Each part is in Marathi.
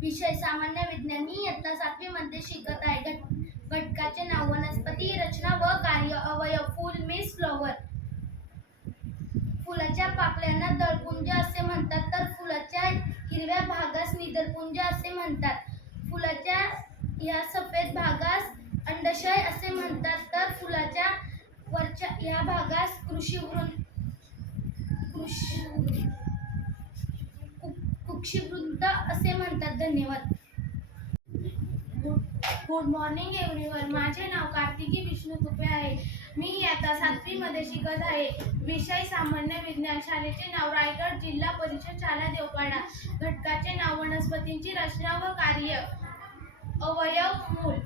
विषय सामान्य विज्ञान. मी इयत्ता 7वी मध्ये शिकत आहे. घटकाचे नाव वनस्पती रचना व कार्य. अवयव फूल मीन्स फ्लॉवर. फुलाच्या पाकळ्यांना दळपुंज असे म्हणतात तर फुलाच्या हिरव्या भागास निदरपुंज असे म्हणतात. फुलाच्या या सफेद भागास अंडाशय असे म्हणतात तर फुलाच्या वरच्या या भागास कुक्षिवृंत असे म्हणतात. धन्यवाद. Good morning everyone. माझे नाव कार्तिकी विष्णू तुपे आहे. मी इयत्ता 7वी मध्ये शिकत आहे. विषय सामान्य विज्ञान. शाळेचे नाव रायगड जिल्हा परिषद शाळा देवपाडा. घटकाचे नाव वनस्पतींची रचना व कार्य. अवयव मूल.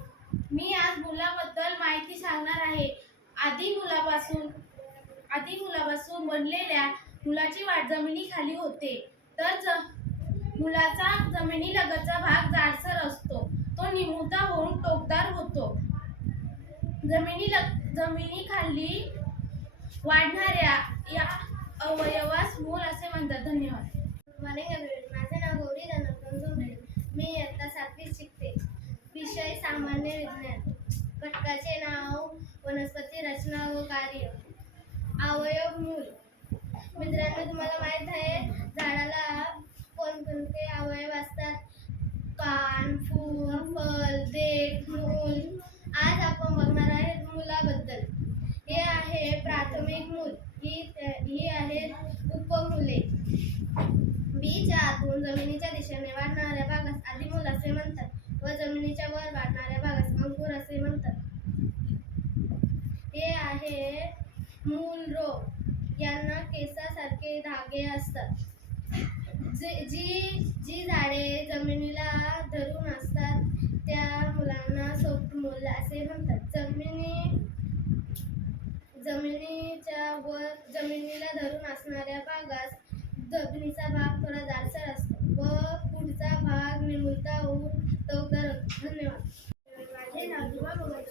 मी आज मुलाबद्दल माहिती सांगणार आहे. आधी मुलापासून बनलेल्या मुलाची वाढ जमिनीखाली होते तर मुलाचा जमिनीलगतचा भाग जाडसर असतो. तो निमुळता होऊन टोकदार होतो. जमिनीखाली वाढणाऱ्या या अवयवास मूल असे म्हणतात. धन्यवाद. माझे नाव गौरी धनंजय जोडे. मी इयत्ता 7वीत शिकते. विषय सामान्य विज्ञान. घटकाचे नाव वनस्पती रचना व कार्य. अवयव मूल. मित्रांनो, तुम्हाला माहित आहे झाडाला कोणकोणते अवयव असतात? कान, फूल, फळ, देठ, मूल. आज आपण बघणार आहे मुलाबद्दल. हे आहे प्राथमिक मूल. ही आहेत उपमुले. बीच्या आतून जमिनीच्या दिशेने वाढणाऱ्या भागास आदिमूल असे म्हणतात व जमिनीच्या वर वाढणाऱ्या भागास अंकुर असे म्हणतात. हे आहे मूलरोग. यांना केसासारखे धागे असतात. जी झाडे जमिनीला धरून असतात त्या मुलांना सोपमूल असे म्हणतात. जमिनीला धरून असणाऱ्या भागास जमिनीचा भाग थोडा जाडसर असतो व पुढचा भाग निमुळता होऊन टोकदार होतो. धन्यवाद. माझे नाव दुवा बघत.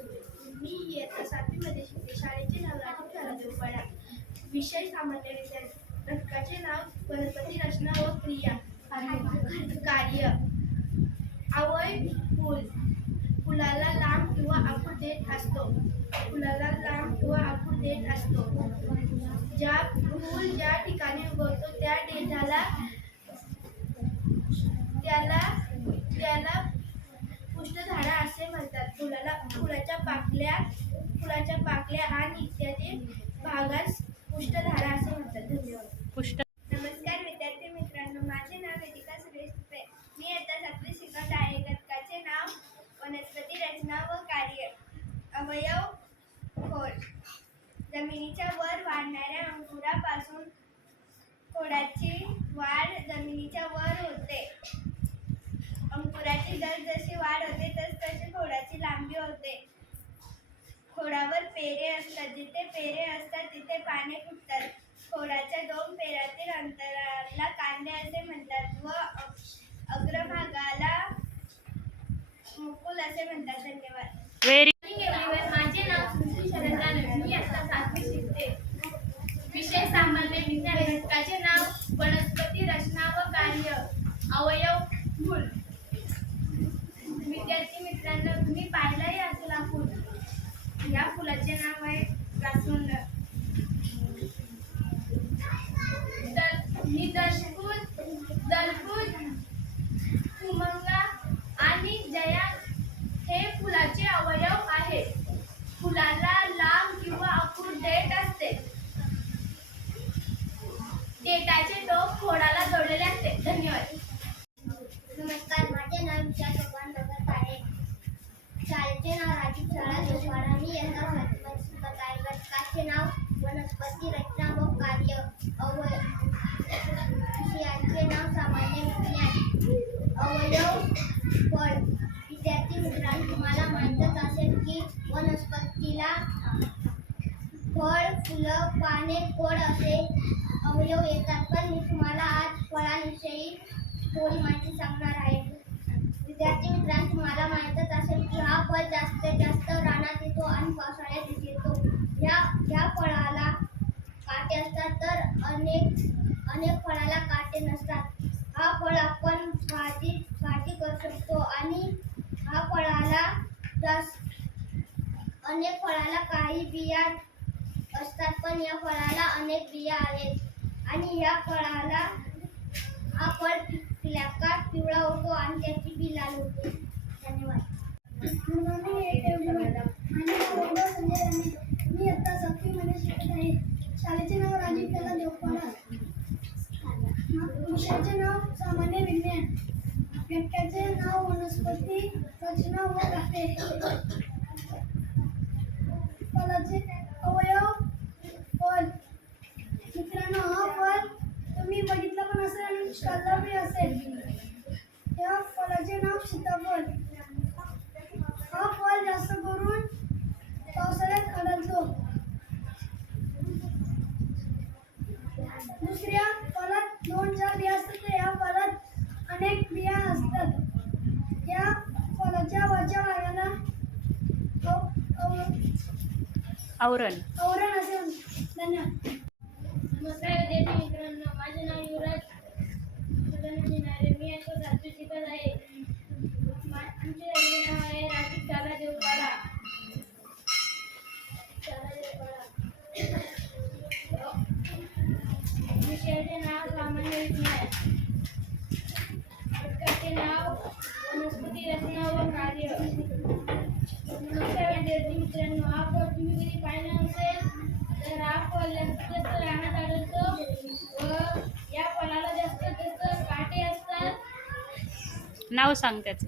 मी इयत्ता 7वी मध्ये शिकते. शाळेचे नाव राजू शाळा देवपाडा. विषय सामान्य विज्ञान. घटकाचे नाव वनस्पती रचना व क्रिया. कार्य. अवयव फूल. फुलाला लांब किंवा आखूड देठ असतो. फूल ज्या ठिकाणी उगवतो त्या देठाला त्याला पुष्ठधारा असे म्हणतात. फुलाच्या पाकळ्या आणि इत्यादी भागास पुष्ठधारा असे म्हणतात. धन्यवाद. नमस्कार विद्यार्थी मित्रांनो. माझे नाव वेदिका सुरेश तुपे. मी इयत्ता 7वीत शिकत आहे. घटकाचे नाव वनस्पती रचना व कार्य. अवयव खोड. जमिनीच्या वर वाढणाऱ्या अंकुरापासून खोडाची वाढ जमिनीच्या वर होते. अंकुराची जसजशी वाढ होते तसतशी खोडाची लांबी होते. खोडावर पेरे असतात. जिथे पेरे असतात तिथे पाने फुटतात. खोडाच्या 2 पेरातील अंतराला कांडे असे म्हणतात व अग्रभागाला मुकुल असे म्हणतात. धन्यवाद. माझे नाव सुश्री शरद जानवे. मी इयत्ता 7वीत शिकते. विषय सामान्य विज्ञान. घटकाचे नाव वनस्पती रचना व कार्य. अवयव मूल. विद्यार्थी मित्रांनो, तुम्ही पाहिलंही असेल हा फूल. या फुलाचे नाव आहे जास्वंद. दलफूल, कुमंगा आणि जया हे फुलाचे अवयव आहेत. फुलाला लांब किंवा आखूड देठ असते. देठाचे टोक खोडाला जोडलेले असते. धन्यवाद. नमस्कार. माझे नाव विशाल भगवान भगत आहे. शाळेचे नाव राजू शाळा देवपाडा. मी इयत्ता 7वीत शिकत आहे. घटकाचे नाव वनस्पती रचना व कार्य. विषयाचे नाव सामान्य विज्ञान. अवयव फळ. विद्यार्थी मित्रांनो, तुम्हाला माहीतच असेल की वनस्पतीला फळ, फुलं, पाने, खोड असे अवयव येतात. पण मी तुम्हाला आज फळांविषयी थोडी माहिती सांगणार आहे. विद्यार्थी मित्रांनो, तुम्हाला माहीतच असेल की हा फळ जास्तीत जास्त रानात येतो आणि पावसाळ्यात येतो. ह्या फळाला काटे असतात तर अनेक फळाला काटे नसतात. हा फळ आपण भाजी करतो. त्यास अनेक फळाला काही बिया असतात, पण या फळाला अनेक बिया आहेत आणि या फळाला हा फळ पिकल्याका पिवळा होतो आणि त्याची बी लाल होते. धन्यवाद. मी आता 7वी मध्ये शिकत आहे. शाळेचे नाव राजीव कला देवपाडा. विषयाचे नाव सामान्य विज्ञान. घटकाचे नाव वनस्पती रचना व घाते. फळाचे अवयव फळ. मित्रांनो, हा फळ तुम्ही बघितलं पण असेल आणि खाल्लं बी असेल. या फळाचे नाव सीताफळ. हा फळ जास्त करून पावसाळ्यात आढळतो. दुसऱ्या फळात 2-4 बिया असतात, तर या फळात अनेक बिया असतात. या फळाच्या वरच्या भागाला आवरण असे म्हणतात. धन्यवाद. नमस्कार विद्यार्थी मित्रांनो, माझे नाव युवराज सदानंद मिनारे. मी आता 7वी शिकत आहे. आमचे शाळेचे नाव आहे राजीव शाला देवपाडा. विषयाचे नाव सामान्य विज्ञान. घटकाचे नाव वनस्पती रचना व कार्य. नमस्कार विद्यार्थी मित्रांनो, हा फळ तुम्ही कधी पाहिला नसेल तर हा फळ जास्त रानात आढळतो व या फळाला जास्त काटे असतात. नाव सांग त्याचं.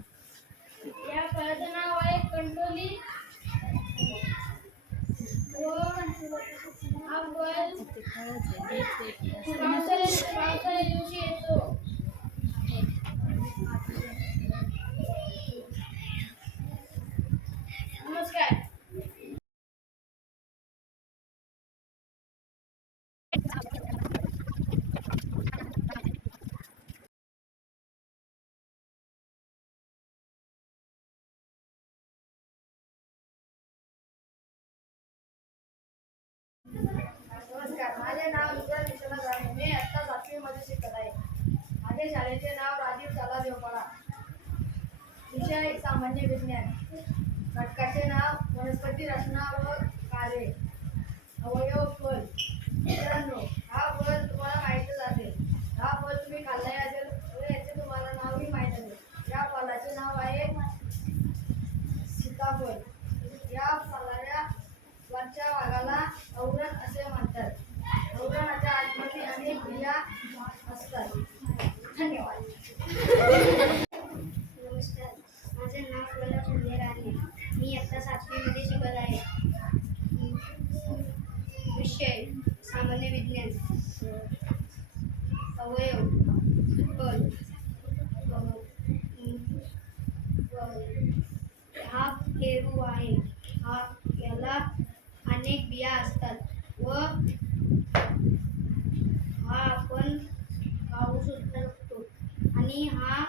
या फळाचं नाव आहे कंटोली व हा फळ पावसाळ्या दिवशी येतो. नमस्कार. नमस्कार, माझे नाव विशाल विश्वनाथ आहे. मी आता 7वी मध्ये शिकत आहे. माझ्या शाळेचे नाव राजीव शाला देवपाडा. विषय सामान्य विज्ञान. घटकाचे नाव वनस्पती रचना व कार्य. अवयव फळ. मित्रांनो, हा फळ तुम्हाला माहीतच असेल. हा फळ तुम्ही खाल्ला असेल व याचे तुम्हाला नावही माहीत असेल. या फळाचे नाव आहे सीताफळ. या फळाच्या वरच्या भागाला आवरण असे म्हणतात. आवरणाच्या आतमध्ये अनेक बिया असतात. धन्यवाद. नमस्कार, माझे नाव प्रल्हाद संजय राणे. मी आता 7वी मध्ये शिकत आहे. विषय सामान्य विज्ञान. अवयव फळ. हा पेरू आहे. याला अनेक बिया असतात व हा आपण खाऊ सुद्धा शकतो आणि हा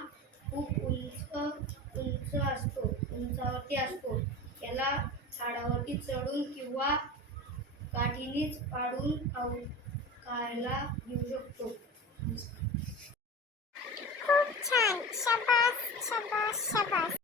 खूप उंच असतो, उंचावरती असतो. याला झाडावरती चढून किंवा काठीनेच पाडून खायला घेऊ शकतो. खूप छान. शाबास शाबास शाबास.